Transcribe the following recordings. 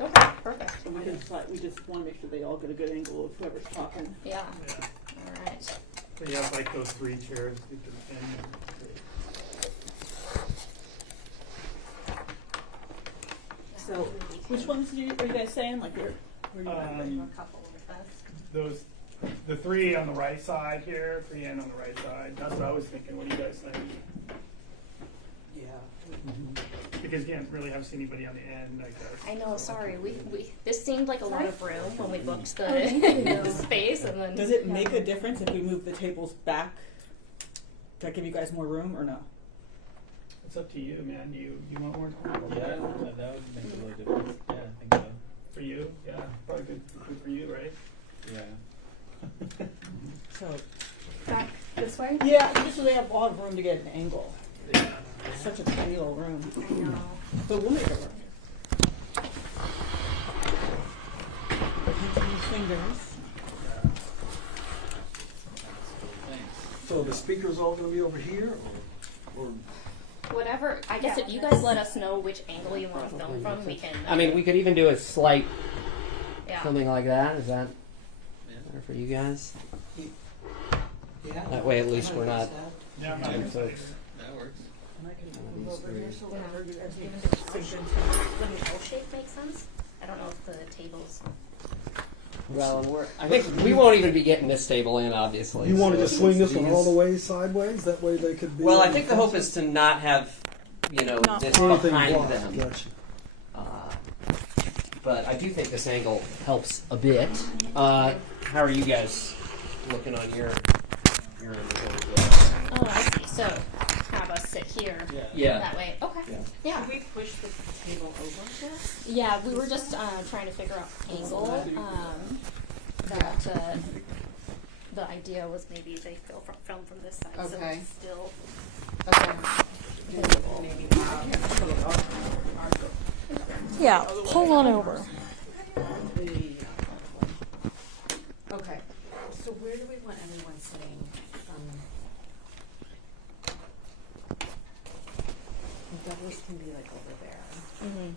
Okay, perfect. So we just want to make sure they all get a good angle of whoever's talking. Yeah. Yeah. All right. So you have like those 3 chairs we can So, which ones are you guys saying? Like, where are you at? A couple with us. those, the 3 on the right side here, 3 in on the right side. That's what I was thinking. What do you guys think? Because again, really haven't seen anybody on the end, I guess. I know. Sorry, we this seemed like a lot of room when we booked the space, and then. Does it make a difference if we move the tables back? Does that give you guys more room or no? It's up to you, man. You want more time? Yeah, that would make a little difference. Yeah, I think so. For you? Yeah. Probably good for you, right? Yeah. So Back this way? yeah, just so they have all the room to get an angle. It's such a tiny little room. I know. But we'll make it work. Pinching your fingers. So the speaker's all going to be over here, or Whatever. I guess if you guys let us know which angle you want to film from, we can. I mean, we could even do a slight Yeah. something like that. Is that better for you guys? Yeah. That way, at least we're not. Yeah, I'm not Ten gonna say folks. That works. And I can move over here so whenever you guys Even need the to L sink shape, into. when the L shape makes sense. I don't know if the tables. Well, I think we won't even be getting this table in, obviously. you want to so just swing this one these- all the way sideways? That way they could be. Well, I think the hope is to not have, Not this anything behind blocked. them. Gotcha. But I do think this angle helps a bit. How are you guys looking on your end? Oh, I see. So have us sit here. Yeah. That way. Okay. Yeah. Yeah. Should we push the table over this? Yeah, we were just trying to figure out angle. That the idea was maybe they film from this side, so Okay. it's still. Okay. Yeah, pull on over. Okay. So where do we want everyone sitting? Douglas can be like over there. Mm-hmm. And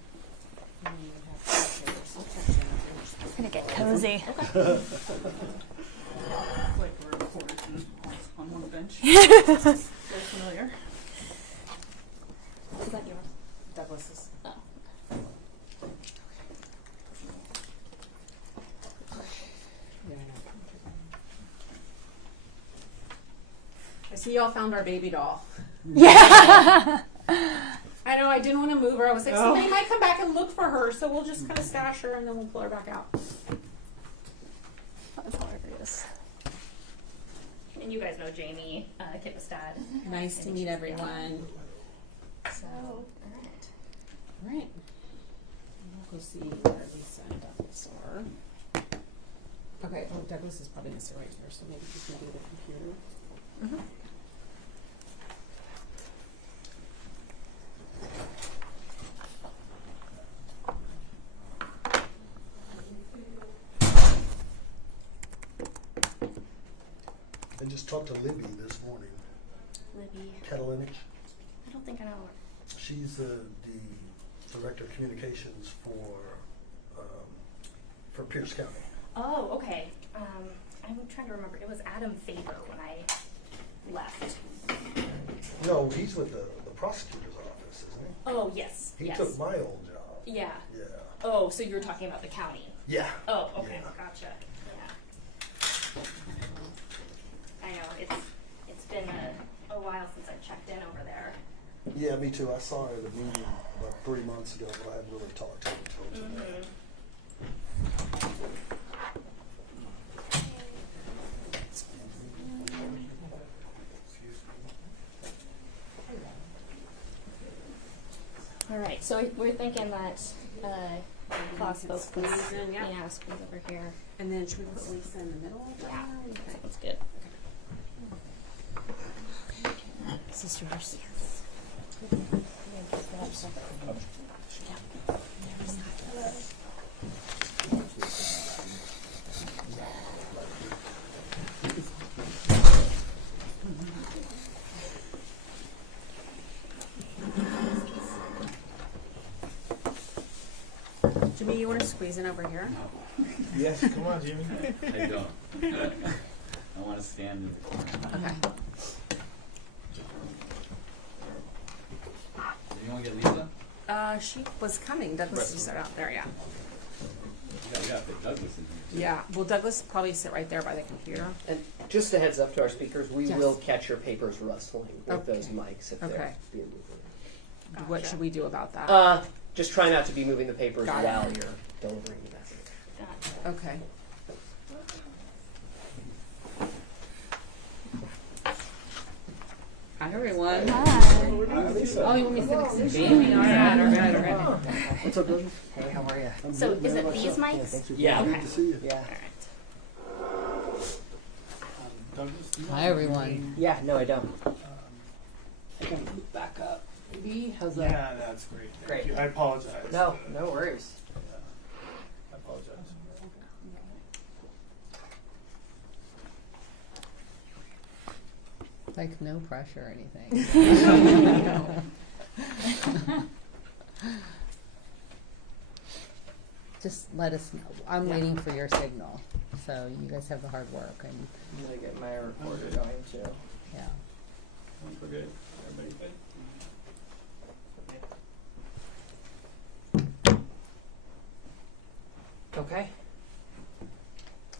then you have 2 chairs. It's gonna get cozy. Like we're recording on one bench. Very familiar. Is that yours? Douglas's. Oh. Yeah, I know. I see y'all found our baby doll. Yeah. I know, I didn't want to move her. I was like, Oh. somebody might come back and look for her, so we'll just kind of stash her and then we'll pull her back out. That's hilarious. And you guys know Jamie Kippestad. Nice to meet everyone. So, all right. All right. We'll go see where Lisa and Douglas are. Okay, well, Douglas is probably going to sit right here, so maybe you can do the computer. Mm-hmm. I just talked to Libby this morning. Libby. Catalinich. I don't think I know her. She's the director of communications for Pierce County. Oh, okay. I'm trying to remember. It was Adam Faber when I left. No, he's with the prosecutor's office, isn't he? Oh, yes. He yes. took my old job. Yeah. Yeah. Oh, so you're talking about the county. Yeah. Oh, okay. Yeah. Gotcha. Yeah. I know. It's been a while since I checked in over there. Yeah, me too. I saw her at a meeting about 3 months ago, but I hadn't really talked to her until today. Mm-hmm. All right, so we're thinking that class folks can Squeeze in, yeah. squeeze over here. And then should we put Lisa in the middle of that? Yeah, that's good. This is yours. Jimmy, you want to squeeze in over here? Yes, come on, Jimmy. I don't. I want to stand in the corner. Okay. Did anyone get Lisa? She was coming. Douglas, you sit out there, yeah. We got to fit Douglas in here. Yeah. Will Douglas probably sit right there by the computer? And just a heads up to our speakers, we Yes. will catch your papers rustling with Okay. those mics if Okay. they're being moved. What should we do about that? Just try not to be moving the papers Got it. while you're delivering the message. Gotcha. Okay. Hi, everyone. Hi. Oh, you want me to sit next to Jamie? All right. What's up, Douglas? Hey, how are you? So is it these mics? Yeah. Good to see you. Yeah. Douglas, do you Hi, everyone. Yeah, no, I don't. I can move back up. Maybe? How's want- Yeah, that's great. Thank Great. you. I apologize. No, no worries. I apologize. Like no pressure or anything. Just let us know. I'm Yeah. waiting for your signal. So you guys have the hard work and I'm gonna get my recorder going too. yeah. We're good. Everybody good? Okay.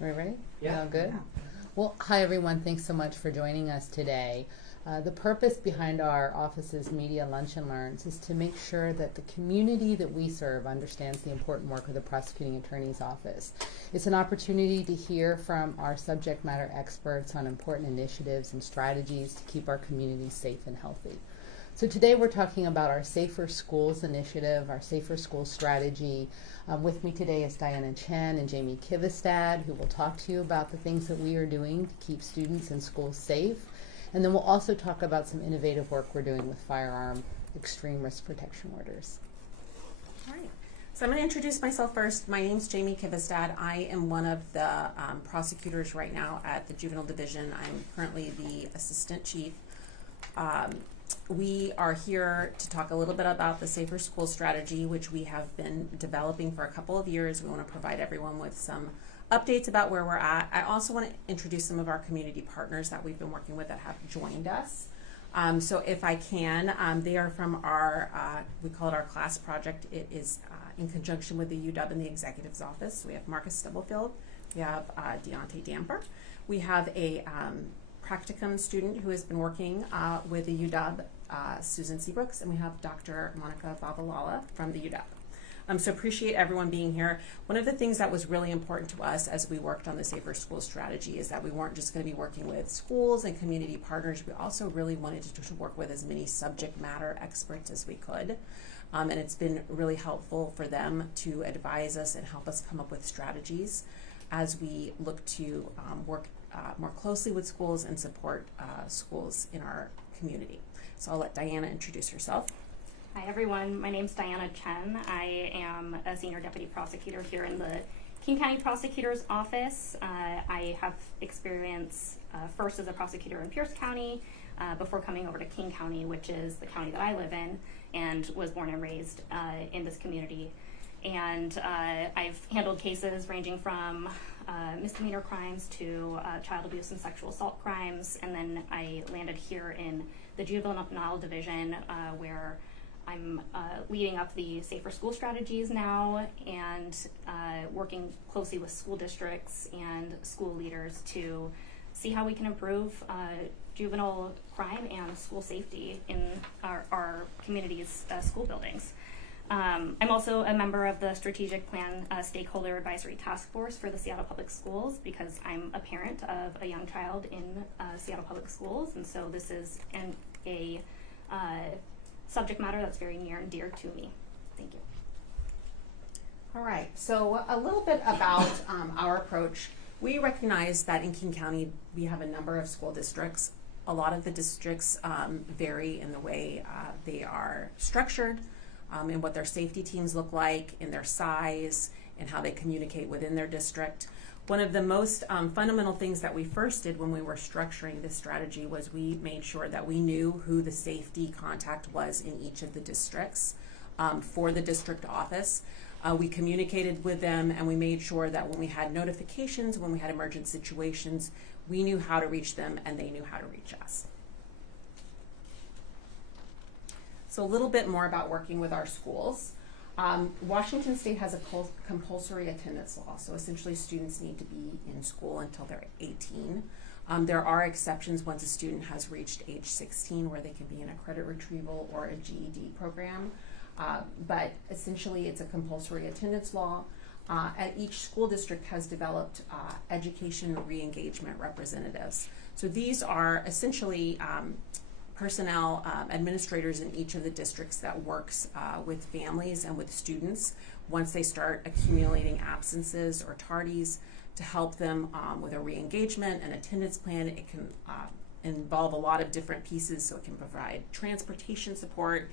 Are we ready? Yeah. All good? Well, hi everyone. Thanks so much for joining us today. The purpose behind our office's Media Lunch and Learns is to make sure that the community that we serve understands the important work of the Prosecuting Attorney's Office. It's an opportunity to hear from our subject matter experts on important initiatives and strategies to keep our communities safe and healthy. So today we're talking about our Safer Schools initiative, our Safer Schools strategy. With me today is Diana Chen and Jamie Kivistad, who will talk to you about the things that we are doing to keep students and schools safe. And then we'll also talk about some innovative work we're doing with Firearm extreme risk protection orders. All right. So I'm going to introduce myself first. My name's Jamie Kivistad. I am one of the prosecutors right now at the Juvenile Division. I'm currently the Assistant Chief. We are here to talk a little bit about the Safer School strategy, which we have been developing for a couple of years. We want to provide everyone with some updates about where we're at. I also want to introduce some of our community partners that we've been working with that have joined us. So if I can, they are from our, we call it our class project. It is in conjunction with the UW and the Executive's Office. We have Marcus Stubblefield. We have Deontay Damper. We have a practicum student who has been working with the UW, Susan Seabrooks, and we have Dr. Monica Babalala from the UW. So appreciate everyone being here. One of the things that was really important to us as we worked on the Safer Schools strategy is that we weren't just going to be working with schools and community partners. We also really wanted to work with as many subject matter experts as we could. And it's been really helpful for them to advise us and help us come up with strategies as we look to work more closely with schools and support schools in our community. So I'll let Diana introduce herself. Hi everyone, my name's Diana Chen. I am a senior deputy prosecutor here in the King County Prosecutor's Office. I have experience first as a prosecutor in Pierce County before coming over to King County, which is the county that I live in and was born and raised in this community. And I've handled cases ranging from misdemeanor crimes to child abuse and sexual assault crimes, and then I landed here in the Juvenile Division where I'm leading up the Safer School strategies now and working closely with school districts and school leaders to see how we can improve juvenile crime and school safety in our community's school buildings. I'm also a member of the Strategic Plan Stakeholder Advisory Task Force for the Seattle Public Schools because I'm a parent of a young child in Seattle Public Schools, and so this is a subject matter that's very near and dear to me. Thank you. All right, so a little bit about our approach. We recognize that in King County, we have a number of school districts. A lot of the districts vary in the way they are structured, and what their safety teams look like, in their size, and how they communicate within their district. One of the most fundamental things that we first did when we were structuring this strategy was we made sure that we knew who the safety contact was in each of the districts for the district office. We communicated with them, and we made sure that when we had notifications, when we had emergent situations, we knew how to reach them and they knew how to reach us. So a little bit more about working with our schools. Washington State has a compulsory attendance law, so essentially students need to be in school until they're 18. There are exceptions once a student has reached age 16 where they can be in a credit retrieval or a GED program, but essentially it's a compulsory attendance law. And each school district has developed education re-engagement representatives. So these are essentially personnel, administrators in each of the districts that works with families and with students once they start accumulating absences or tardies to help them with a re-engagement and attendance plan. It can involve a lot of different pieces, so it can provide transportation support,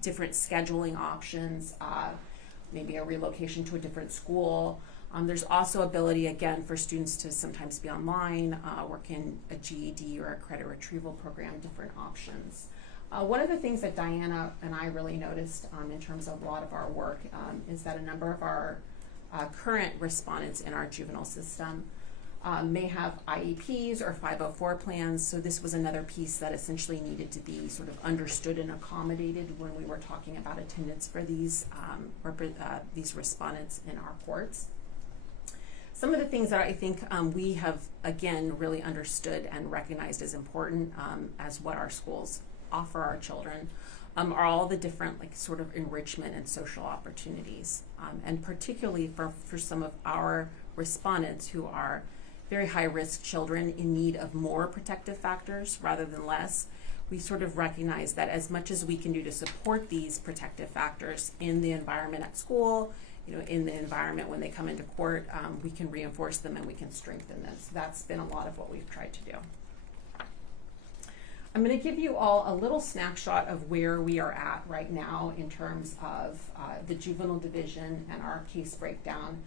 different scheduling options, maybe a relocation to a different school. There's also ability, again, for students to sometimes be online, work in a GED or a credit retrieval program, different options. One of the things that Diana and I really noticed in terms of a lot of our work is that a number of our current respondents in our juvenile system may have IEPs or 504 plans, so this was another piece that essentially needed to be sort of understood and accommodated when we were talking about attendance for these respondents in our courts. Some of the things that I think we have, again, really understood and recognized as important as what our schools offer our children are all the different sort of enrichment and social opportunities. And particularly for some of our respondents who are very high-risk children in need of more protective factors rather than less, we sort of recognize that as much as we can do to support these protective factors in the environment at school, in the environment when they come into court, we can reinforce them and we can strengthen them. So that's been a lot of what we've tried to do. I'm going to give you all a little snapshot of where we are at right now in terms of the juvenile division and our case breakdown.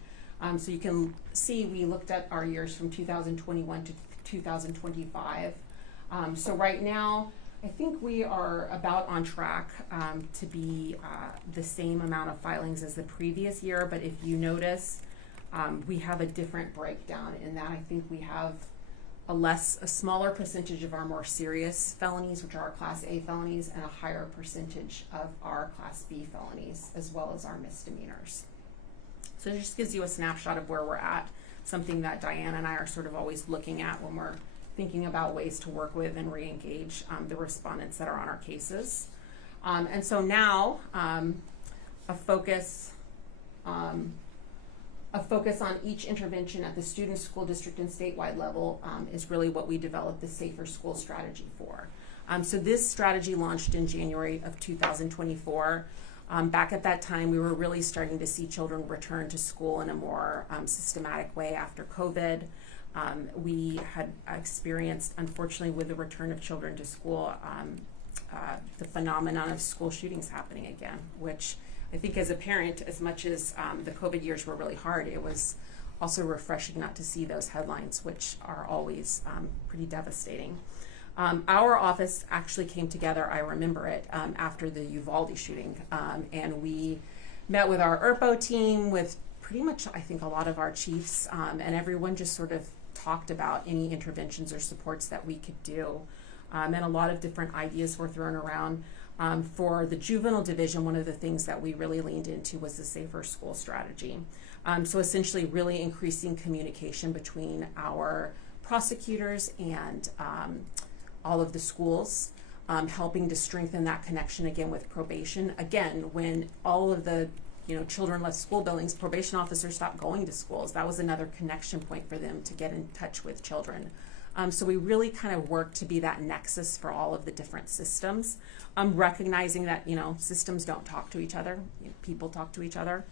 So you can see we looked at our years from 2021 to 2025. So right now, I think we are about on track to be the same amount of filings as the previous year, but if you notice, we have a different breakdown in that I think we have a smaller percentage of our more serious felonies, which are our Class A felonies, and a higher percentage of our Class B felonies, as well as our misdemeanors. So it just gives you a snapshot of where we're at, something that Diana and I are sort of always looking at when we're thinking about ways to work with and re-engage the respondents that are on our cases. And so now a focus on each intervention at the student, school district, and statewide level is really what we developed the Safer School Strategy for. So this strategy launched in January of 2024. Back at that time, we were really starting to see children return to school in a more systematic way after COVID. We had experienced, unfortunately, with the return of children to school, the phenomenon of school shootings happening again, which I think as a parent, as much as the COVID years were really hard, it was also refreshing not to see those headlines, which are always pretty devastating. Our office actually came together, I remember it, after the Uvalde shooting, and we met with our ERPO team, with pretty much, I think, a lot of our chiefs, and everyone just sort of talked about any interventions or supports that we could do, and a lot of different ideas were thrown around. For the juvenile division, one of the things that we really leaned into was the Safer School Strategy. So essentially really increasing communication between our prosecutors and all of the schools, helping to strengthen that connection again with probation. Again, when all of the children left school buildings, probation officers stopped going to schools. That was another connection point for them to get in touch with children. So we really kind of work to be that nexus for all of the different systems, recognizing that, systems don't talk to each other, people talk to each other.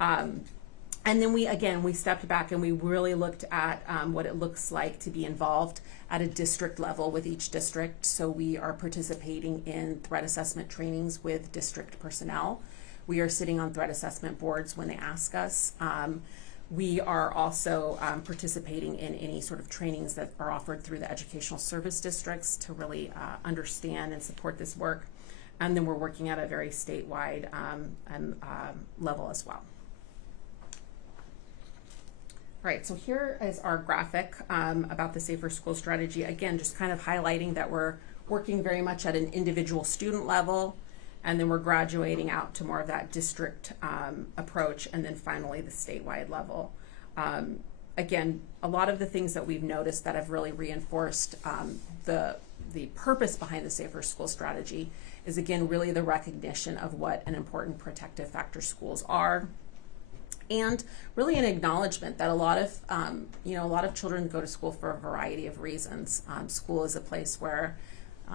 And then we stepped back and we really looked at what it looks like to be involved at a district level with each district. So we are participating in threat assessment trainings with district personnel. We are sitting on threat assessment boards when they ask us. We are also participating in any sort of trainings that are offered through the educational service districts to really understand and support this work. And then we're working at a very statewide level as well. All right, so here is our graphic about the Safer School Strategy. Again, just kind of highlighting that we're working very much at an individual student level, and then we're graduating out to more of that district approach, and then finally the statewide level. Again, a lot of the things that we've noticed that have really reinforced the purpose behind the Safer School Strategy is, again, really the recognition of what an important protective factor schools are, and really an acknowledgement that a lot of children go to school for a variety of reasons. School is a place where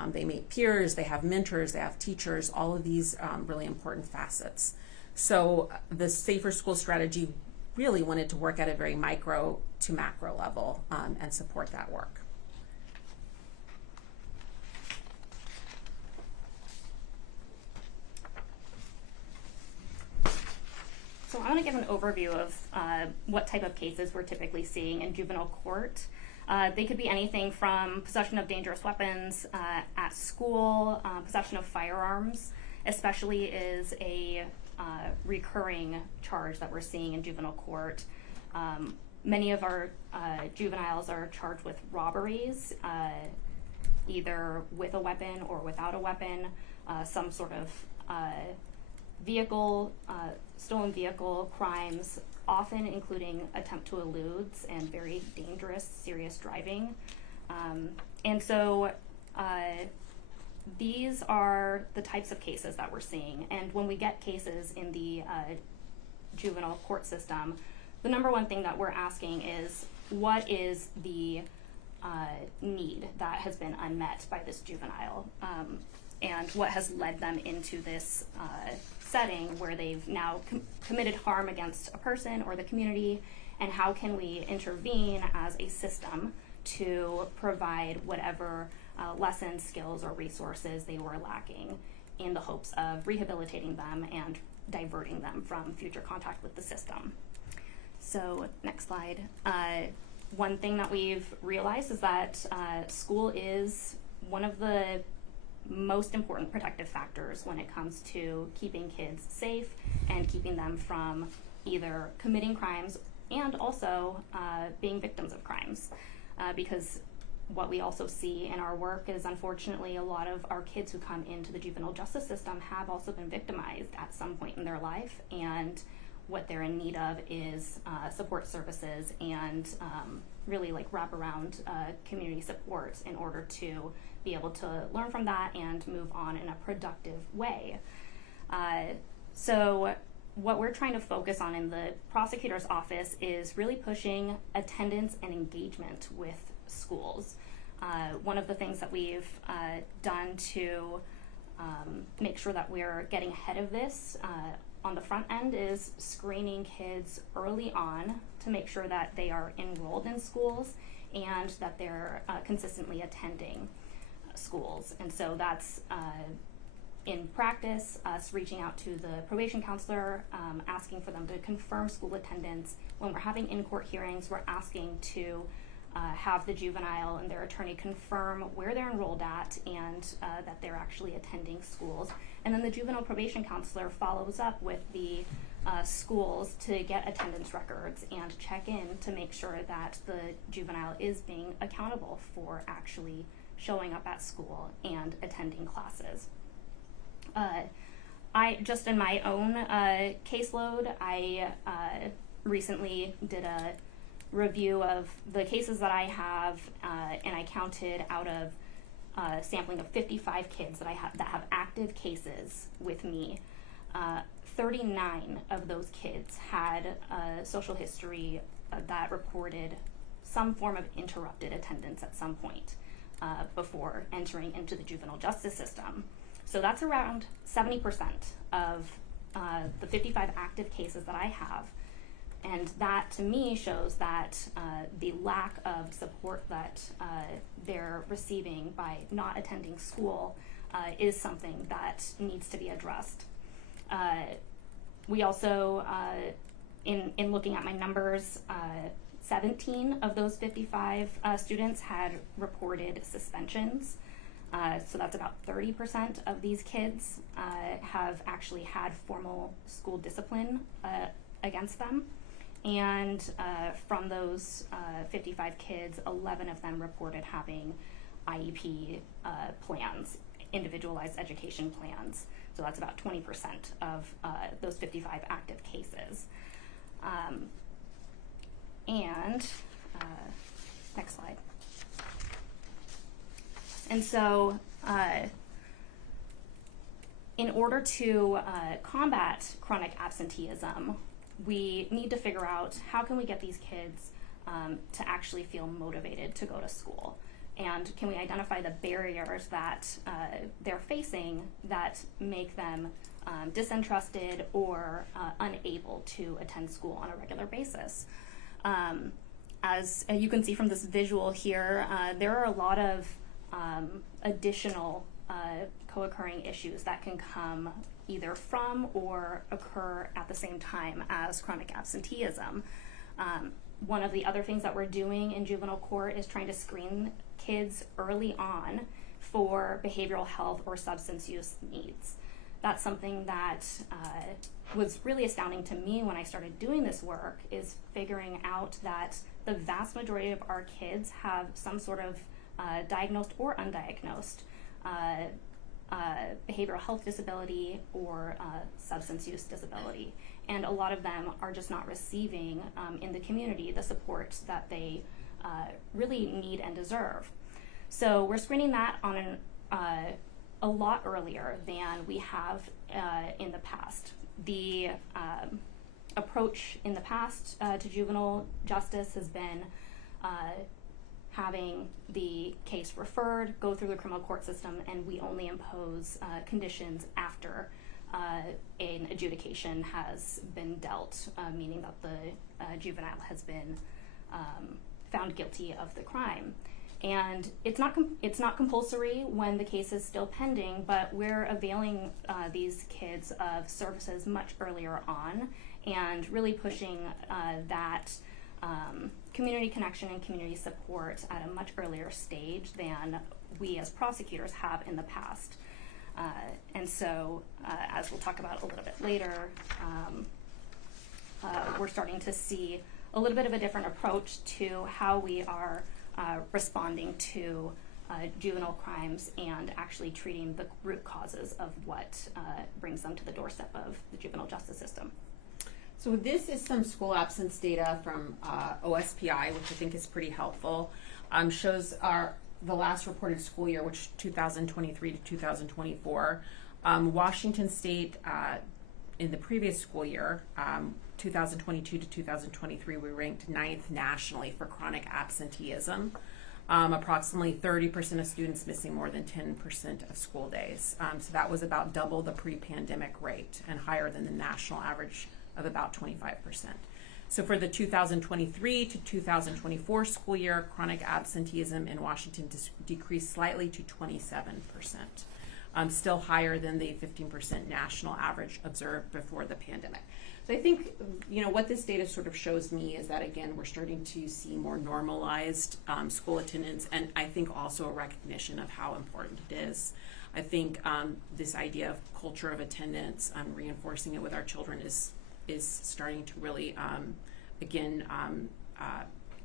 they meet peers, they have mentors, they have teachers, all of these really important facets. So the Safer School Strategy really wanted to work at a very micro to macro level and support that work. So I want to give an overview of what type of cases we're typically seeing in juvenile court. They could be anything from possession of dangerous weapons at school, possession of firearms, especially is a recurring charge that we're seeing in juvenile court. Many of our juveniles are charged with robberies, either with a weapon or without a weapon, some sort of stolen vehicle crimes, often including attempt to eludes and very dangerous, serious driving. And so these are the types of cases that we're seeing. And when we get cases in the juvenile court system, the number one thing that we're asking is, what is the need that has been unmet by this juvenile? And what has led them into this setting where they've now committed harm against a person or the community, and how can we intervene as a system to provide whatever lessons, skills, or resources they were lacking in the hopes of rehabilitating them and diverting them from future contact with the system. So next slide. One thing that we've realized is that school is one of the most important protective factors when it comes to keeping kids safe and keeping them from either committing crimes and also being victims of crimes. Because what we also see in our work is, unfortunately, a lot of our kids who come into the juvenile justice system have also been victimized at some point in their life, and what they're in need of is support services and really like wraparound community support in order to be able to learn from that and move on in a productive way. So what we're trying to focus on in the prosecutor's office is really pushing attendance and engagement with schools. One of the things that we've done to make sure that we're getting ahead of this on the front end is screening kids early on to make sure that they are enrolled in schools and that they're consistently attending schools. And so that's in practice, us reaching out to the probation counselor, asking for them to confirm school attendance. When we're having in-court hearings, we're asking to have the juvenile and their attorney confirm where they're enrolled at and that they're actually attending schools. And then the juvenile probation counselor follows up with the schools to get attendance records and check in to make sure that the juvenile is being accountable for actually showing up at school and attending classes. I just in my own caseload, I recently did a review of the cases that I have, and I counted out of sampling of 55 kids that have active cases with me. 39 of those kids had a social history that reported some form of interrupted attendance at some point before entering into the juvenile justice system. So that's around 70% of the 55 active cases that I have. And that, to me, shows that the lack of support that they're receiving by not attending school is something that needs to be addressed. We also, in looking at my numbers, 17 of those 55 students had reported suspensions. So that's about 30% of these kids have actually had formal school discipline against them. And from those 55 kids, 11 of them reported having IEP plans, individualized education plans. So that's about 20% of those 55 active cases. Next slide. And so, in order to combat chronic absenteeism, we need to figure out how can we get these kids to actually feel motivated to go to school, and can we identify the barriers that they're facing that make them disinterested or unable to attend school on a regular basis. As you can see from this visual here, there are a lot of additional co-occurring issues that can come either from or occur at the same time as chronic absenteeism. One of the other things that we're doing in juvenile court is trying to screen kids early on for behavioral health or substance use needs. That's something that was really astounding to me when I started doing this work, is figuring out that the vast majority of our kids have some sort of diagnosed or undiagnosed behavioral health disability or substance use disability. And a lot of them are just not receiving in the community the support that they really need and deserve. So we're screening that on a lot earlier than we have in the past. The approach in the past to juvenile justice has been having the case referred, go through the criminal court system, and we only impose conditions after an adjudication has been dealt, meaning that the juvenile has been found guilty of the crime. And it's not compulsory when the case is still pending, but we're availing these kids of services much earlier on and really pushing that community connection and community support at a much earlier stage than we as prosecutors have in the past. And so, as we'll talk about a little bit later, we're starting to see a little bit of a different approach to how we are responding to juvenile crimes and actually treating the root causes of what brings them to the doorstep of the juvenile justice system. So this is some school absence data from OSPI, which I think is pretty helpful. Shows the last reported school year, which 2023 to 2024. Washington State in the previous school year, 2022 to 2023, we ranked 9th nationally for chronic absenteeism. Approximately 30% of students missing more than 10% of school days. So that was about double the pre-pandemic rate and higher than the national average of about 25%. So for the 2023 to 2024 school year, chronic absenteeism in Washington decreased slightly to 27%, still higher than the 15% national average observed before the pandemic. So I think, what this data sort of shows me is that, again, we're starting to see more normalized school attendance, and I think also a recognition of how important it is. I think this idea of culture of attendance, reinforcing it with our children is starting to really,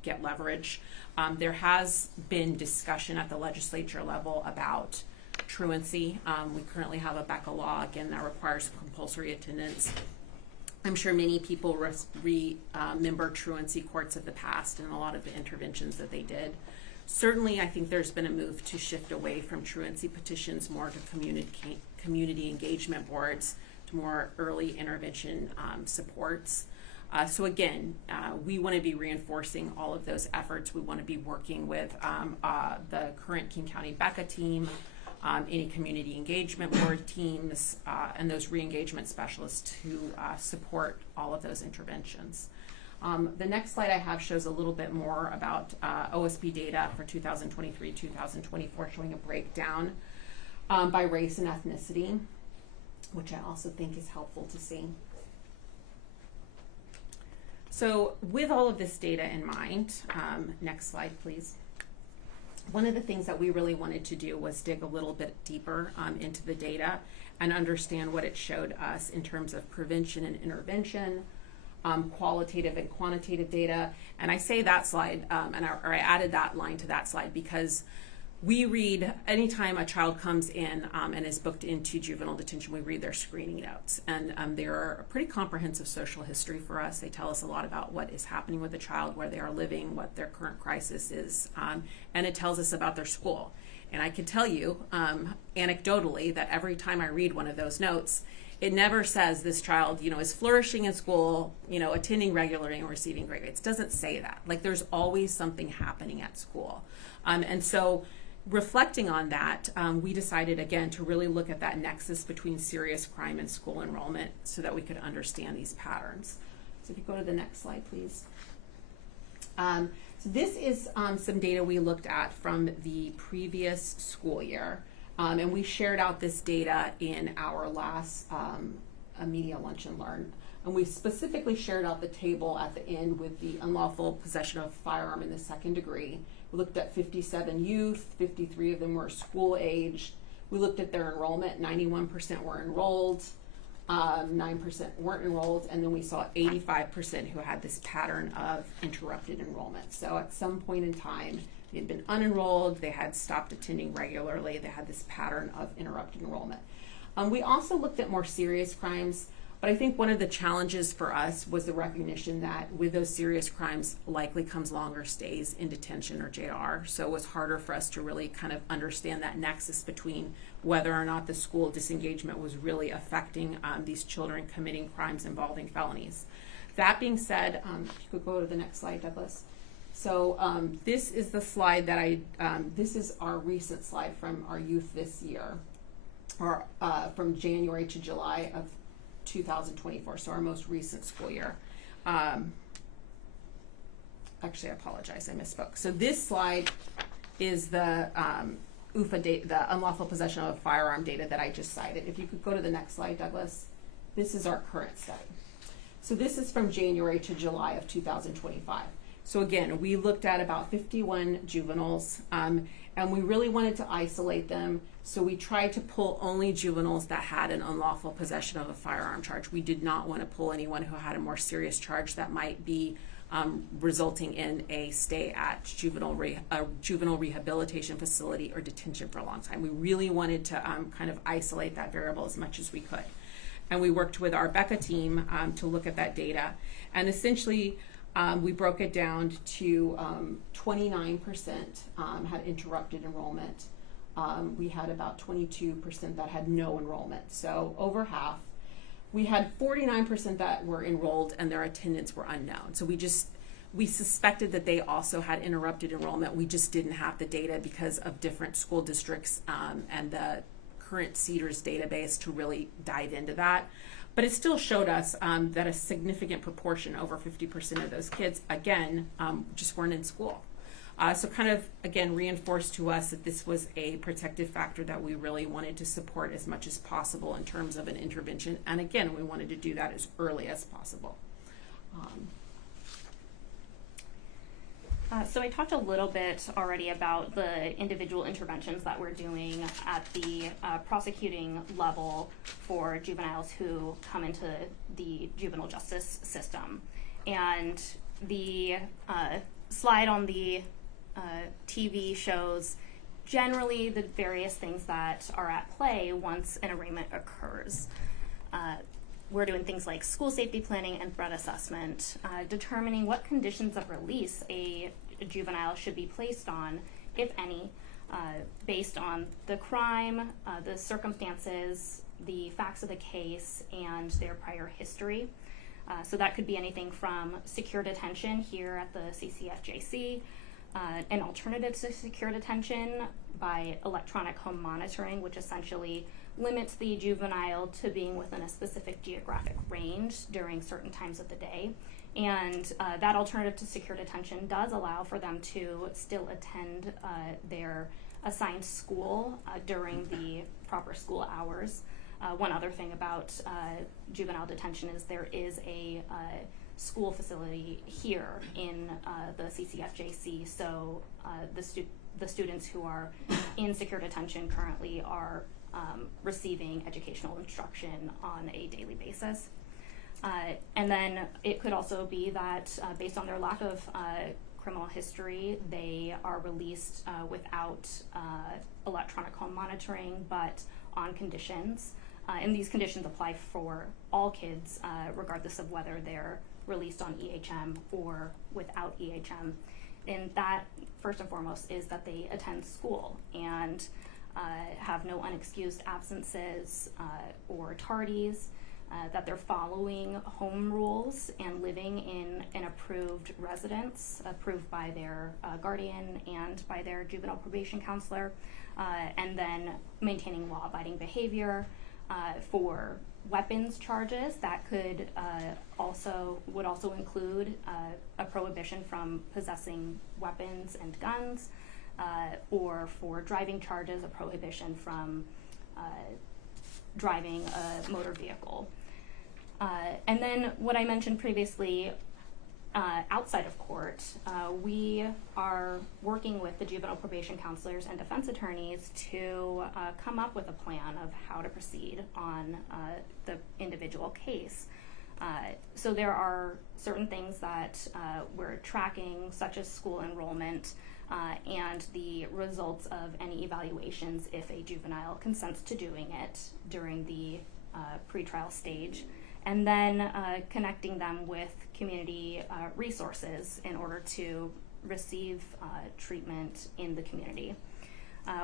get leverage. There has been discussion at the legislature level about truancy. We currently have a BECA law, again, that requires compulsory attendance. I'm sure many people remember truancy courts of the past and a lot of the interventions that they did. Certainly, I think there's been a move to shift away from truancy petitions more to community engagement boards, to more early intervention supports. So again, we want to be reinforcing all of those efforts. We want to be working with the current King County BECA team, any community engagement board teams, and those re-engagement specialists to support all of those interventions. The next slide I have shows a little bit more about OSP data for 2023-2024, showing a breakdown by race and ethnicity, which I also think is helpful to see. So with all of this data in mind, next slide please. one of the things that we really wanted to do was dig a little bit deeper into the data and understand what it showed us in terms of prevention and intervention, qualitative and quantitative data. And I say that slide, I added that line to that slide because we read, anytime a child comes in and is booked into juvenile detention, we read their screening notes. And they're a pretty comprehensive social history for us. They tell us a lot about what is happening with the child, where they are living, what their current crisis is, and it tells us about their school. And I can tell you, anecdotally, that every time I read one of those notes, it never says this child, is flourishing in school, attending regularly and receiving great grades. It doesn't say that. Like, there's always something happening at school. And so reflecting on that, we decided, again, to really look at that nexus between serious crime and school enrollment so that we could understand these patterns. So if you go to the next slide, please. So this is some data we looked at from the previous school year. And we shared out this data in our last media lunch and learn. And we specifically shared out the table at the end with the unlawful possession of a firearm in the second degree. We looked at 57 youth, 53 of them were school aged. We looked at their enrollment, 91% were enrolled, 9% weren't enrolled, and then we saw 85% who had this pattern of interrupted enrollment. So at some point in time, they had been unenrolled, they had stopped attending regularly, they had this pattern of interrupted enrollment. We also looked at more serious crimes, but I think one of the challenges for us was the recognition that with those serious crimes likely comes longer stays in detention or JR. So it was harder for us to really kind of understand that nexus between whether or not the school disengagement was really affecting these children committing crimes involving felonies. That being said, if you could go to the next slide, Douglas. So this is the slide that this is our recent slide from our youth this year, or from January to July of 2024, so our most recent school year. Actually, I apologize, I misspoke. So this slide is the UFA data, the unlawful possession of a firearm data that I just cited. If you could go to the next slide, Douglas. This is our current study. So this is from January to July of 2025. So again, we looked at about 51 juveniles, and we really wanted to isolate them. So we tried to pull only juveniles that had an unlawful possession of a firearm charge. We did not want to pull anyone who had a more serious charge that might be resulting in a stay at a juvenile rehabilitation facility or detention for a long time. We really wanted to kind of isolate that variable as much as we could. And we worked with our BECA team to look at that data. And essentially, we broke it down to 29% had interrupted enrollment. We had about 22% that had no enrollment, so over half. We had 49% that were enrolled and their attendance were unknown. So we suspected that they also had interrupted enrollment. We just didn't have the data because of different school districts and the current CEDARS database to really dive into that. But it still showed us that a significant proportion, over 50% of those kids, again, just weren't in school. So kind of, again, reinforced to us that this was a protective factor that we really wanted to support as much as possible in terms of an intervention. And again, we wanted to do that as early as possible. So I talked a little bit already about the individual interventions that we're doing at the prosecuting level for juveniles who come into the juvenile justice system. And the slide on the TV shows generally the various things that are at play once an arraignment occurs. We're doing things like school safety planning and threat assessment, determining what conditions of release a juvenile should be placed on, if any, based on the crime, the circumstances, the facts of the case, and their prior history. So that could be anything from secure detention here at the CCFJC, an alternative to secure detention by electronic home monitoring, which essentially limits the juvenile to being within a specific geographic range during certain times of the day. And that alternative to secure detention does allow for them to still attend their assigned school during the proper school hours. One other thing about juvenile detention is there is a school facility here in the CCFJC, so the students who are in secure detention currently are receiving educational instruction on a daily basis. And then it could also be that based on their lack of criminal history, they are released without electronic home monitoring, but on conditions. And these conditions apply for all kids, regardless of whether they're released on EHM or without EHM. And that, first and foremost, is that they attend school and have no unexcused absences or tardies, that they're following home rules and living in an approved residence, approved by their guardian and by their juvenile probation counselor, and then maintaining law-abiding behavior. For weapons charges, that could would also include a prohibition from possessing weapons and guns, or for driving charges, a prohibition from driving a motor vehicle. And then what I mentioned previously, outside of court, we are working with the juvenile probation counselors and defense attorneys to come up with a plan of how to proceed on the individual case. So there are certain things that we're tracking, such as school enrollment and the results of any evaluations if a juvenile consents to doing it during the pretrial stage, and then connecting them with community resources in order to receive treatment in the community.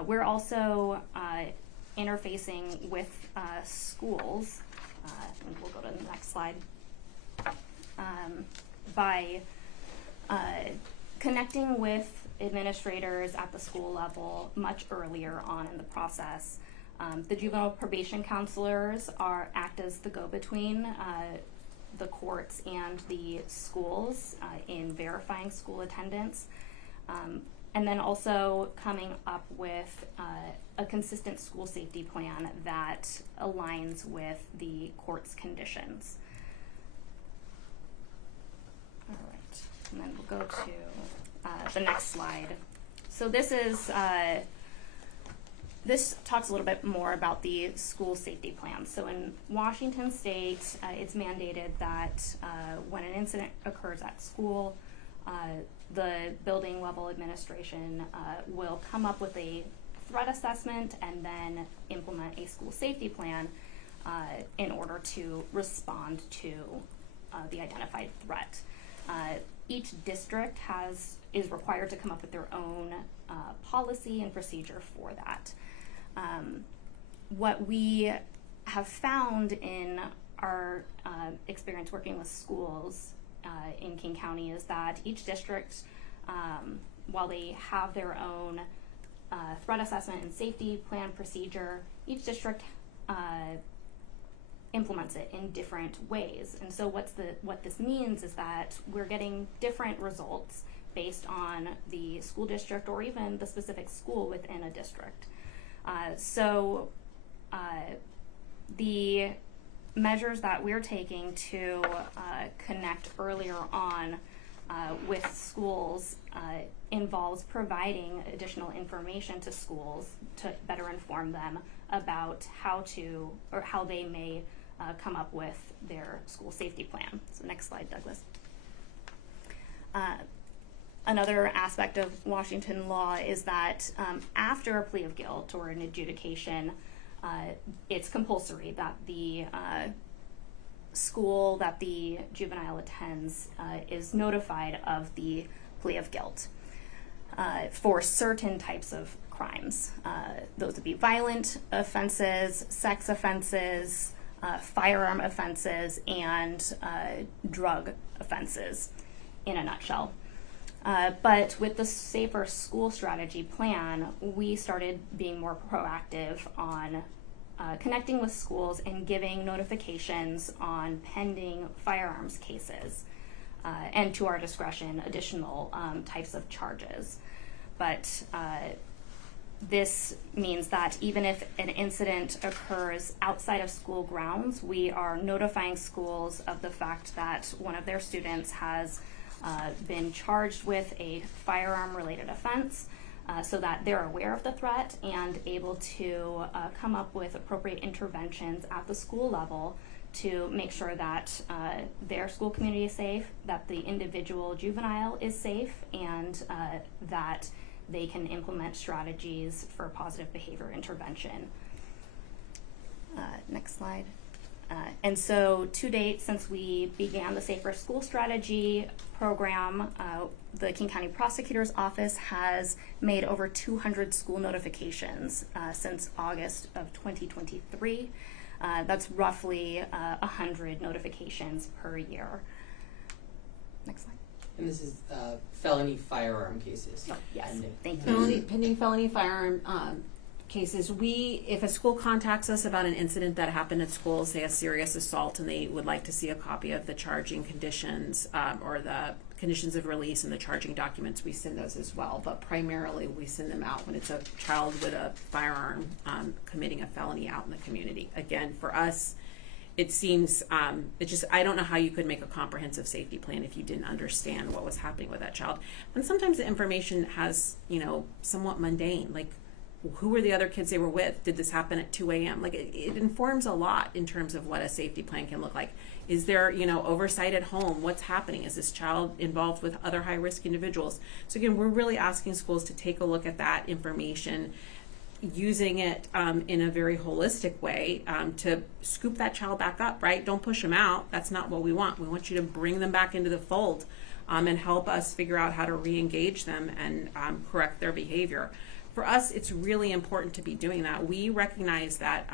We're also interfacing with schools, and we'll go to the next slide, by connecting with administrators at the school level much earlier on in the process. The juvenile probation counselors act as the go-between the courts and the schools in verifying school attendance, and then also coming up with a consistent school safety plan that aligns with the court's conditions. All right, and then we'll go to the next slide. So this is this talks a little bit more about the school safety plan. So in Washington State, it's mandated that when an incident occurs at school, the building level administration will come up with a threat assessment and then implement a school safety plan in order to respond to the identified threat. Each district is required to come up with their own policy and procedure for that. What we have found in our experience working with schools in King County is that each district, while they have their own threat assessment and safety plan procedure, each district implements it in different ways. And so what this means is that we're getting different results based on the school district or even the specific school within a district. So the measures that we're taking to connect earlier on with schools involves providing additional information to schools to better inform them about how they may come up with their school safety plan. So next slide, Douglas. Another aspect of Washington law is that after a plea of guilt or an adjudication, it's compulsory that the school that the juvenile attends is notified of the plea of guilt for certain types of crimes. Those would be violent offenses, sex offenses, firearm offenses, and drug offenses in a nutshell. But with the Safer School Strategy Plan, we started being more proactive on connecting with schools and giving notifications on pending firearms cases, and to our discretion, additional types of charges. But this means that even if an incident occurs outside of school grounds, we are notifying schools of the fact that one of their students has been charged with a firearm-related offense, so that they're aware of the threat and able to come up with appropriate interventions at the school level to make sure that their school community is safe, that the individual juvenile is safe, and that they can implement strategies for positive behavior intervention. Next slide. And so to date, since we began the Safer School Strategy program, the King County Prosecutor's Office has made over 200 school notifications since August of 2023. That's roughly 100 notifications per year. Next slide. And this is felony firearm cases. Oh, yes, pending. thank you. Pending felony firearm cases, if a school contacts us about an incident that happened at school, say a serious assault, and they would like to see a copy of the charging conditions or the conditions of release and the charging documents, we send those as well. But primarily, we send them out when it's a child with a firearm committing a felony out in the community. Again, for us, it seems, I don't know how you could make a comprehensive safety plan if you didn't understand what was happening with that child. And sometimes the information has, somewhat mundane, like, who were the other kids they were with? Did this happen at 2 a.m.? Like, it informs a lot in terms of what a safety plan can look like. Is there, oversight at home? What's happening? Is this child involved with other high-risk individuals? So again, we're really asking schools to take a look at that information, using it in a very holistic way to scoop that child back up, right? Don't push them out. That's not what we want. We want you to bring them back into the fold and help us figure out how to re-engage them and correct their behavior. For us, it's really important to be doing that. We recognize that,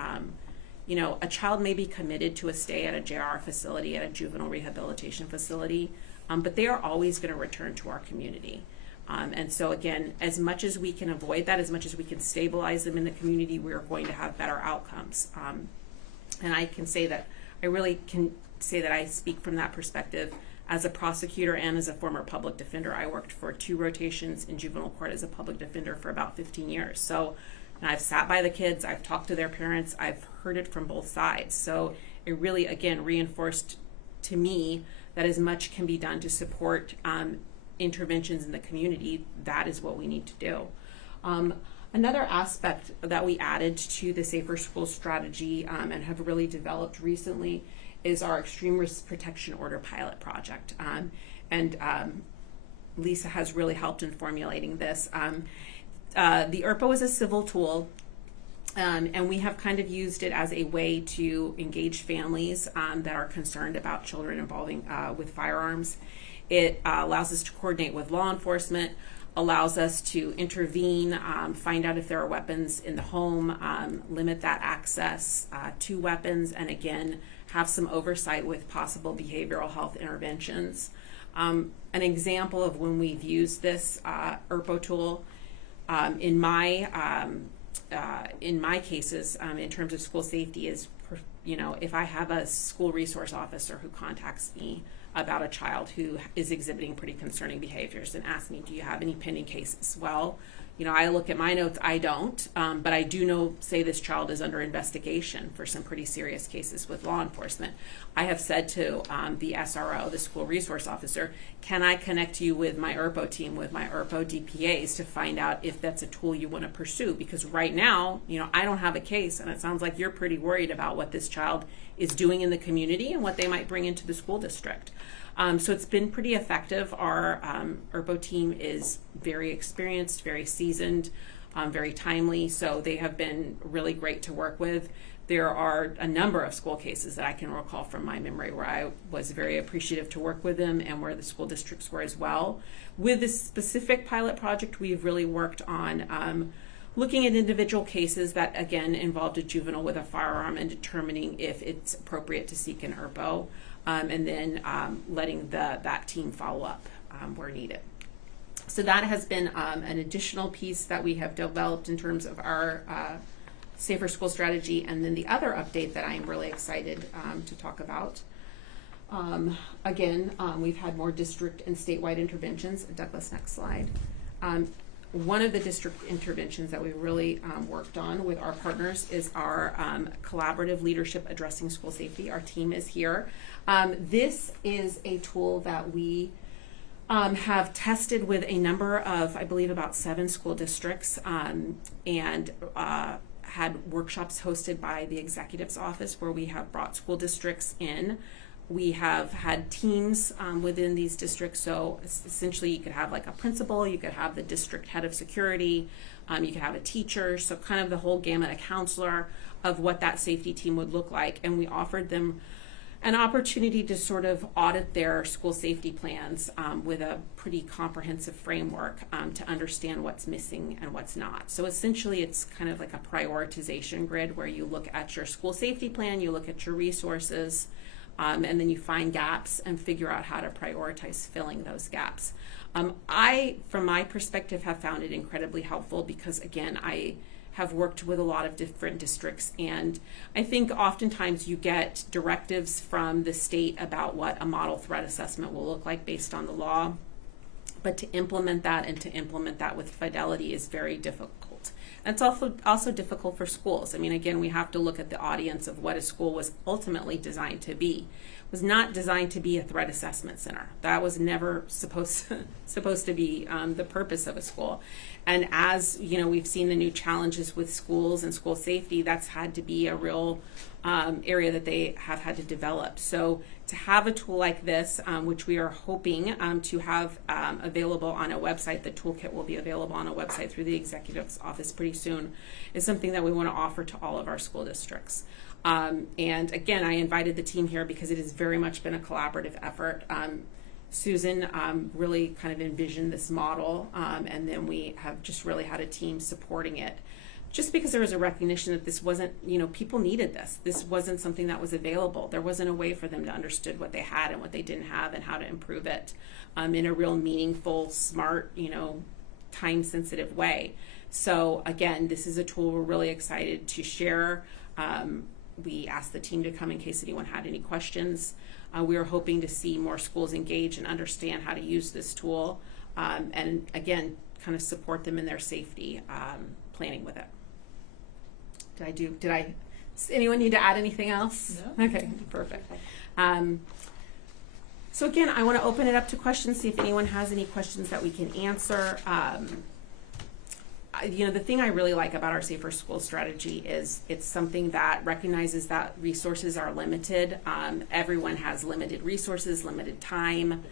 a child may be committed to a stay at a JR facility, at a juvenile rehabilitation facility, but they are always going to return to our community. And so again, as much as we can avoid that, as much as we can stabilize them in the community, we're going to have better outcomes. And I can say that, I really can say that I speak from that perspective. As a prosecutor and as a former public defender, I worked for 2 rotations in juvenile court as a public defender for about 15 years. So, and I've sat by the kids, I've talked to their parents, I've heard it from both sides. So it really, again, reinforced to me that as much can be done to support interventions in the community. That is what we need to do. Another aspect that we added to the Safer School Strategy and have really developed recently is our Extreme Risk Protection Order pilot project. And Leesa has really helped in formulating this. The ERPO is a civil tool, and we have kind of used it as a way to engage families that are concerned about children involving with firearms. It allows us to coordinate with law enforcement, allows us to intervene, find out if there are weapons in the home, limit that access to weapons, and again, have some oversight with possible behavioral health interventions. An example of when we've used this ERPO tool in my cases in terms of school safety is, if I have a school resource officer who contacts me about a child who is exhibiting pretty concerning behaviors and asks me, do you have any pending cases? Well, I look at my notes, I don't, but I do know, say this child is under investigation for some pretty serious cases with law enforcement. I have said to the SRO, the school resource officer, can I connect you with my ERPO team, with my ERPO DPAs to find out if that's a tool you want to pursue? Because right now, I don't have a case, and it sounds like you're pretty worried about what this child is doing in the community and what they might bring into the school district. So it's been pretty effective. Our ERPO team is very experienced, very seasoned, very timely, so they have been really great to work with. There are a number of school cases that I can recall from my memory where I was very appreciative to work with them and where the school districts were as well. With this specific pilot project, we've really worked on looking at individual cases that, again, involved a juvenile with a firearm and determining if it's appropriate to seek an ERPO. And then letting that team follow up where needed. So that has been an additional piece that we have developed in terms of our Safer School Strategy. And then the other update that I'm really excited to talk about. Again, we've had more district and statewide interventions. Douglas, next slide. One of the district interventions that we really worked on with our partners is our collaborative leadership addressing school safety. Our team is here. This is a tool that we have tested with a number of, I believe, about 7 school districts, and had workshops hosted by the executive's office where we have brought school districts in. We have had teams within these districts, so essentially you could have like a principal, you could have the district head of security, you could have a teacher, so kind of the whole gamut, a counselor of what that safety team would look like, and we offered them an opportunity to sort of audit their school safety plans with a pretty comprehensive framework to understand what's missing and what's not. So essentially it's kind of like a prioritization grid where you look at your school safety plan, you look at your resources, and then you find gaps and figure out how to prioritize filling those gaps. I, from my perspective, have found it incredibly helpful because, again, I have worked with a lot of different districts, and I think oftentimes you get directives from the state about what a model threat assessment will look like based on the law, but to implement that and to implement that with fidelity is very difficult. And it's also difficult for schools. I mean, again, we have to look at the audience of what a school was ultimately designed to be. It was not designed to be a threat assessment center. That was never supposed to be the purpose of a school. And as you know, we've seen the new challenges with schools and school safety. That's had to be a real area that they have had to develop. So to have a tool like this, which we are hoping to have available on a website, the toolkit will be available on a website through the executive's office pretty soon, is something that we want to offer to all of our school districts. And again, I invited the team here because it has very much been a collaborative effort. Susan really kind of envisioned this model, and then we have just really had a team supporting it. Just because there was a recognition that this wasn't, you know, people needed this. This wasn't something that was available. There wasn't a way for them to understand what they had and what they didn't have and how to improve it in a real meaningful, smart, you know, time-sensitive way. So again, this is a tool we're really excited to share. We asked the team to come in case anyone had any questions. We are hoping to see more schools engage and understand how to use this tool, and again, kind of support them in their safety planning with it. Does anyone need to add anything else? No. Okay, perfect. So again, I want to open it up to questions, see if anyone has any questions that we can answer. You know, the thing I really like about our Safer School strategy is it's something that recognizes that resources are limited. Everyone has limited resources, limited time.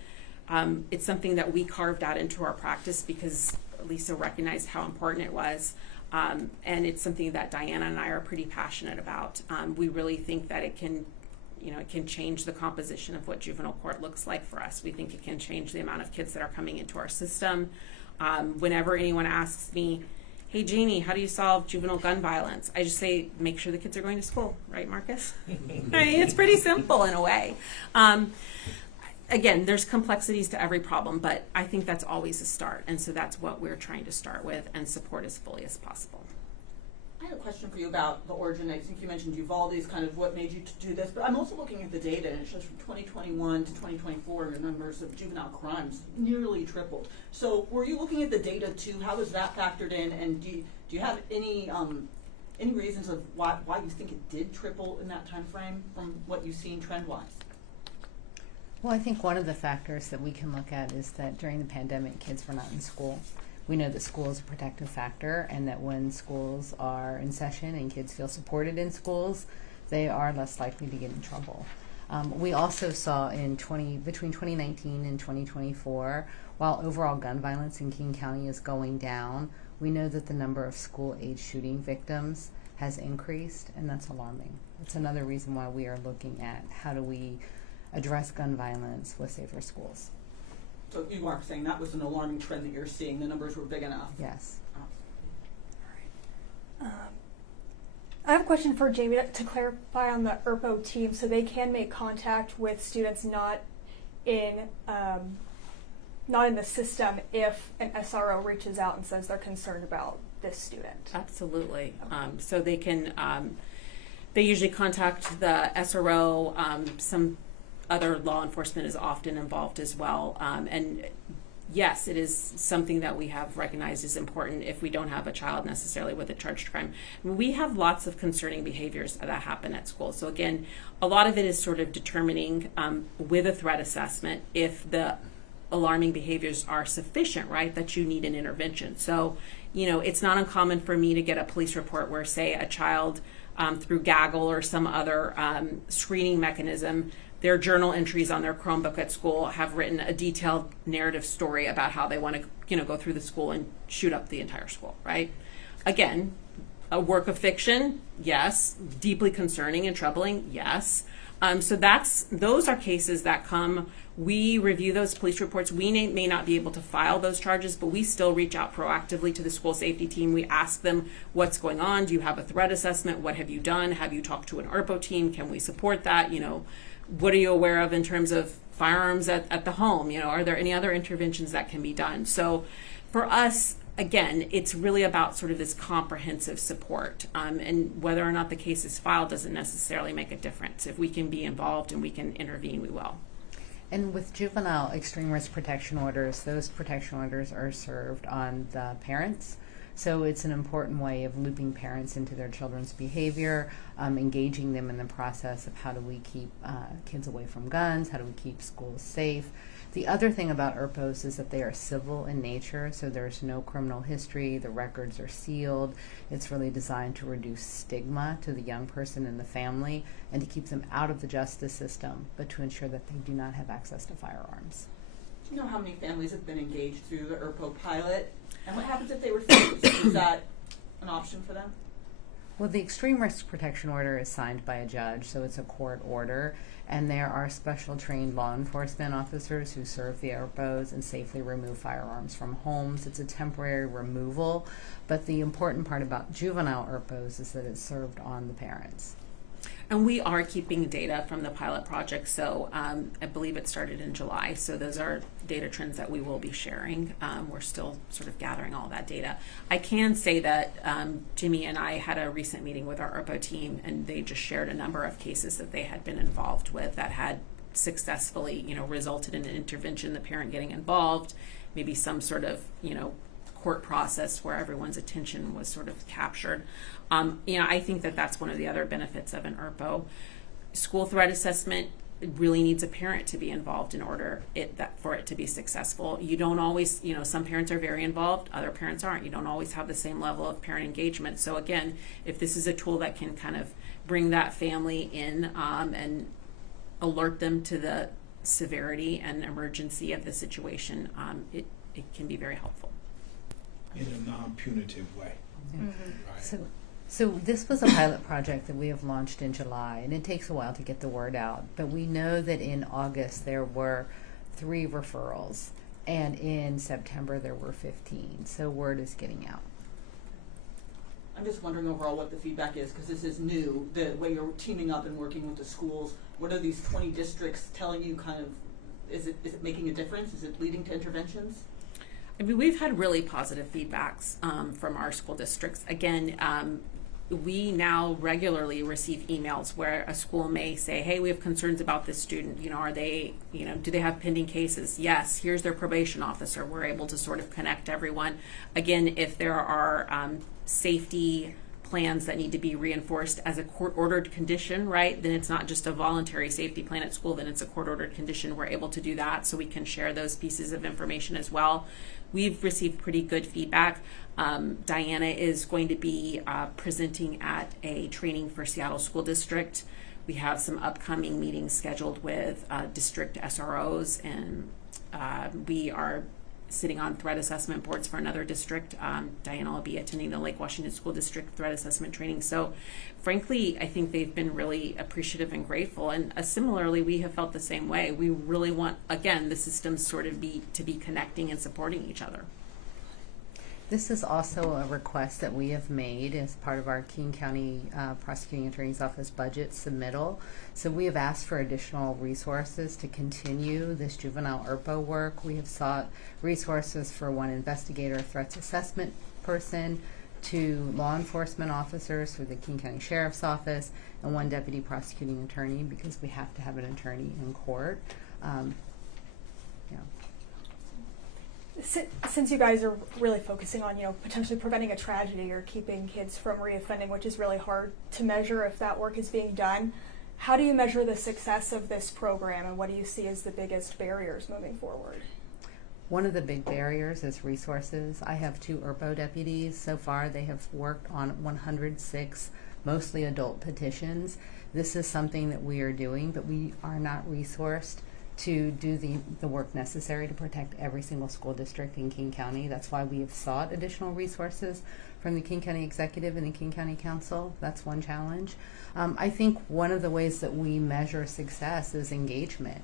It's something that we carved out into our practice because Leesa recognized how important it was. And it's something that Diana and I are pretty passionate about. We really think that it can, you know, it can change the composition of what juvenile court looks like for us. We think it can change the amount of kids that are coming into our system. Whenever anyone asks me, hey Jeannie, how do you solve juvenile gun violence? I just say, make sure the kids are going to school, right, Marcus? I mean, it's pretty simple in a way. Again, there's complexities to every problem, but I think that's always a start, and so that's what we're trying to start with and support as fully as possible. I had a question for you about the origin. I think you mentioned Uvalde's kind of what made you to do this, but I'm also looking at the data, and it shows from 2021 to 2024, the numbers of juvenile crimes nearly tripled. So were you looking at the data too? How was that factored in? And do you have any reasons of why you think it did triple in that time frame from what you've seen trend-wise? Well, I think one of the factors that we can look at is that during the pandemic, kids were not in school. We know that school is a protective factor, and that when schools are in session and kids feel supported in schools, they are less likely to get in trouble. We also saw between 2019 and 2024, while overall gun violence in King County is going down, we know that the number of school-age shooting victims has increased, and that's alarming. It's another reason why we are looking at how do we address gun violence with safer schools. So you are saying that was an alarming trend that you're seeing. The numbers were big enough. Yes. I have a question for Jamie to clarify on the ERPO team. So they can make contact with students not in the system if an SRO reaches out and says they're concerned about this student. Absolutely. So they can, they usually contact the SRO, some other law enforcement is often involved as well. And yes, it is something that we have recognized as important if we don't have a child necessarily with a charged crime. We have lots of concerning behaviors that happen at school. So again, a lot of it is sort of determining with a threat assessment if the alarming behaviors are sufficient, right, that you need an intervention. So, you know, it's not uncommon for me to get a police report where, say, a child through gaggle or some other screening mechanism, their journal entries on their Chromebook at school have written a detailed narrative story about how they want to, you know, go through the school and shoot up the entire school, right? Again, a work of fiction, yes. Deeply concerning and troubling, yes. So those are cases that come. We review those police reports. We may not be able to file those charges, but we still reach out proactively to the school safety team. We ask them, what's going on? Do you have a threat assessment? What have you done? Have you talked to an ERPO team? Can we support that? You know, what are you aware of in terms of firearms at the home? You know, are there any other interventions that can be done? So for us, again, it's really about sort of this comprehensive support, and whether or not the case is filed doesn't necessarily make a difference. If we can be involved and we can intervene, we will. And with juvenile extreme risk protection orders, those protection orders are served on the parents. So it's an important way of looping parents into their children's behavior, engaging them in the process of how do we keep kids away from guns, how do we keep schools safe. The other thing about ERPOs is that they are civil in nature, so there's no criminal history, the records are sealed. It's really designed to reduce stigma to the young person and the family and to keep them out of the justice system, but to ensure that they do not have access to firearms. Do you know how many families have been engaged through the ERPO pilot? And what happens if they refuse? Is that an option for them? Well, the extreme risk protection order is signed by a judge, so it's a court order, and there are special trained law enforcement officers who serve the ERPOs and safely remove firearms from homes. It's a temporary removal, but the important part about juvenile ERPOs is that it's served on the parents. And we are keeping data from the pilot project, so I believe it started in July, so those are data trends that we will be sharing. We're still sort of gathering all that data. I can say that Jimmy and I had a recent meeting with our ERPO team, and they just shared a number of cases that they had been involved with that had successfully, you know, resulted in an intervention, the parent getting involved, maybe some sort of, you know, court process where everyone's attention was sort of captured. You know, I think that that's one of the other benefits of an ERPO. School threat assessment really needs a parent to be involved in order for it to be successful. You don't always, you know, some parents are very involved, other parents aren't. You don't always have the same level of parent engagement. So again, if this is a tool that can kind of bring that family in and alert them to the severity and emergency of the situation, it can be very helpful. In a non-punitive way. Mm-hmm. Right. So this was a pilot project that we have launched in July, and it takes a while to get the word out. But we know that in August there were 3 referrals, and in September there were 15. So word is getting out. I'm just wondering overall what the feedback is, because this is new, the way you're teaming up and working with the schools. What are these 20 districts telling you kind of, is it making a difference? Is it leading to interventions? I mean, we've had really positive feedbacks from our school districts. Again, we now regularly receive emails where a school may say, hey, we have concerns about this student. You know, are they, you know, do they have pending cases? Yes, here's their probation officer. We're able to sort of connect everyone. Again, if there are safety plans that need to be reinforced as a court-ordered condition, right, then it's not just a voluntary safety plan at school, then it's a court-ordered condition. We're able to do that, so we can share those pieces of information as well. We've received pretty good feedback. Diana is going to be presenting at a training for Seattle School District. We have some upcoming meetings scheduled with district SROs, and we are sitting on threat assessment boards for another district. Diana will be attending the Lake Washington School District threat assessment training. So frankly, I think they've been really appreciative and grateful. And similarly, we have felt the same way. We really want, again, the systems sort of to be connecting and supporting each other. This is also a request that we have made as part of our King County Prosecuting Attorney's Office budget submittal. So we have asked for additional resources to continue this juvenile ERPO work. We have sought resources for 1 investigator threats assessment person, 2 law enforcement officers through the King County Sheriff's Office, and 1 deputy prosecuting attorney, because we have to have an attorney in court. Since you guys are really focusing on, you know, potentially preventing a tragedy or keeping kids from reoffending, which is really hard to measure if that work is being done, how do you measure the success of this program, and what do you see as the biggest barriers moving forward? One of the big barriers is resources. I have 2 ERPO deputies. So far, they have worked on 106 mostly adult petitions. This is something that we are doing, but we are not resourced to do the work necessary to protect every single school district in King County. That's why we have sought additional resources from the King County Executive and the King County Council. That's one challenge. I think one of the ways that we measure success is engagement.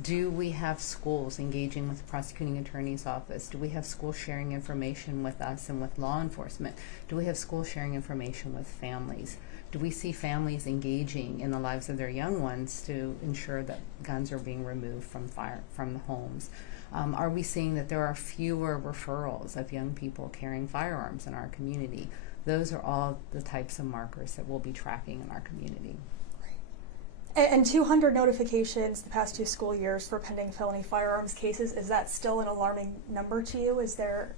Do we have schools engaging with the prosecuting attorney's office? Do we have schools sharing information with us and with law enforcement? Do we have schools sharing information with families? Do we see families engaging in the lives of their young ones to ensure that guns are being removed from the homes? Are we seeing that there are fewer referrals of young people carrying firearms in our community? Those are all the types of markers that we'll be tracking in our community. And 200 notifications the past 2 school years for pending felony firearms cases, is that still an alarming number to you? Is there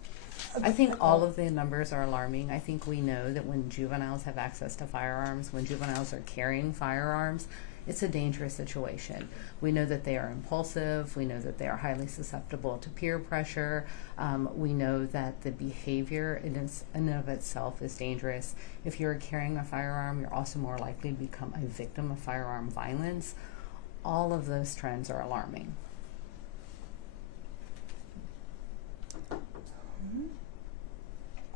I think all of the numbers are alarming. I think we know that when juveniles have access to firearms, when juveniles are carrying firearms, it's a dangerous situation. We know that they are impulsive. We know that they are highly susceptible to peer pressure. We know that the behavior in and of itself is dangerous. If you're carrying a firearm, you're also more likely to become a victim of firearm violence. All of those trends are alarming.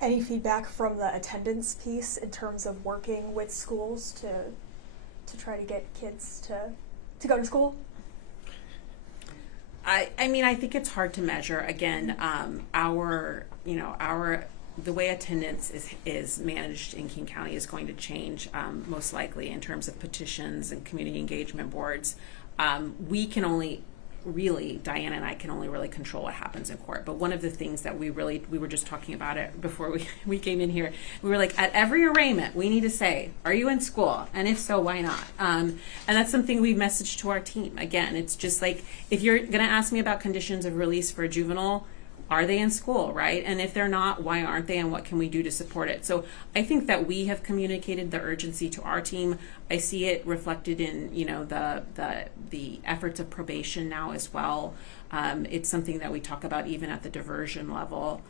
any feedback from the attendance piece in terms of working with schools to try to get kids to go to school? I mean, I think it's hard to measure. Again, the way attendance is managed in King County is going to change, most likely in terms of petitions and community engagement boards. We can only really, Diana and I can only really control what happens in court. But one of the things that we were just talking about it before we came in here. We were like, at every arraignment, we need to say, are you in school? And if so, why not? And that's something we've messaged to our team. Again, it's just like, if you're going to ask me about conditions of release for a juvenile, are they in school, right? And if they're not, why aren't they, and what can we do to support it? So I think that we have communicated the urgency to our team. I see it reflected in, the efforts of probation now as well. It's something that we talk about even at the diversion level.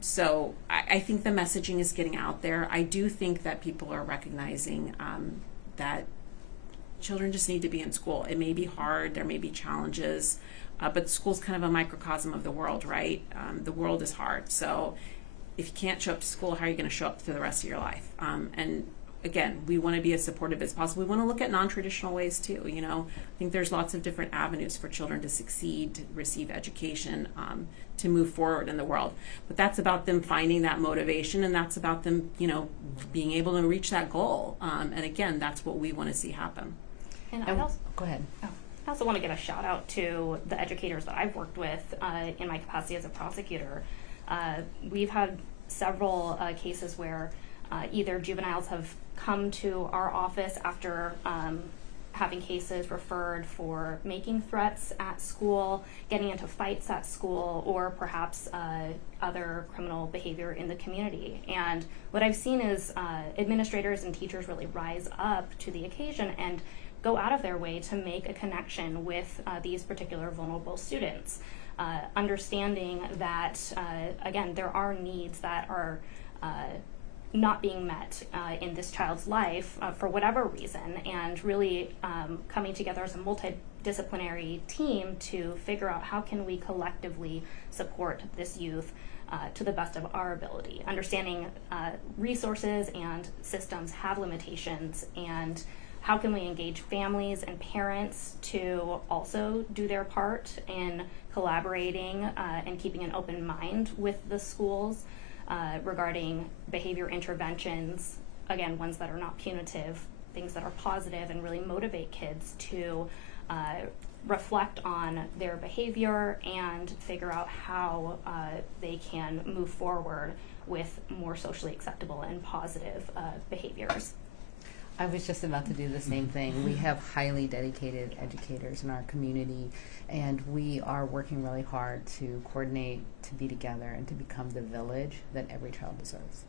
So I think the messaging is getting out there. I do think that people are recognizing that children just need to be in school. It may be hard, there may be challenges, but school's kind of a microcosm of the world, right? The world is hard. So if you can't show up to school, how are you going to show up for the rest of your life? And again, we want to be as supportive as possible. We want to look at non-traditional ways too. I think there's lots of different avenues for children to succeed, to receive education, to move forward in the world. But that's about them finding that motivation, and that's about them, being able to reach that goal. And again, that's what we want to see happen. And I also, go ahead. I also want to give a shout out to the educators that I've worked with in my capacity as a prosecutor. We've had several cases where either juveniles have come to our office after having cases referred for making threats at school, getting into fights at school, or perhaps other criminal behavior in the community. And what I've seen is administrators and teachers really rise up to the occasion and go out of their way to make a connection with these particular vulnerable students, understanding that, again, there are needs that are not being met in this child's life for whatever reason, and really coming together as a multidisciplinary team to figure out how can we collectively support this youth to the best of our ability, understanding resources and systems have limitations, and how can we engage families and parents to also do their part in collaborating and keeping an open mind with the schools regarding behavior interventions, again, ones that are not punitive, things that are positive and really motivate kids to reflect on their behavior and figure out how they can move forward with more socially acceptable and positive behaviors. I was just about to do the same thing. We have highly dedicated educators in our community, and we are working really hard to coordinate, to be together, and to become the village that every child deserves.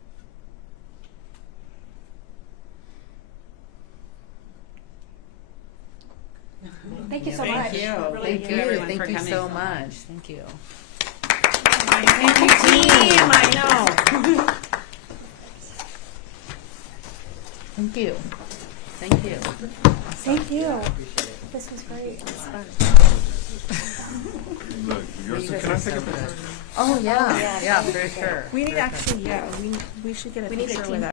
Thank you so Thank much. you. Really Thank you, everyone, Thank for you coming. so much. Thank you. Thank you, team. I know. Thank you. Thank you. Thank you. This was great. Oh yeah, yeah, for sure. We need for sure. actually, yeah, we should get a We need a picture team with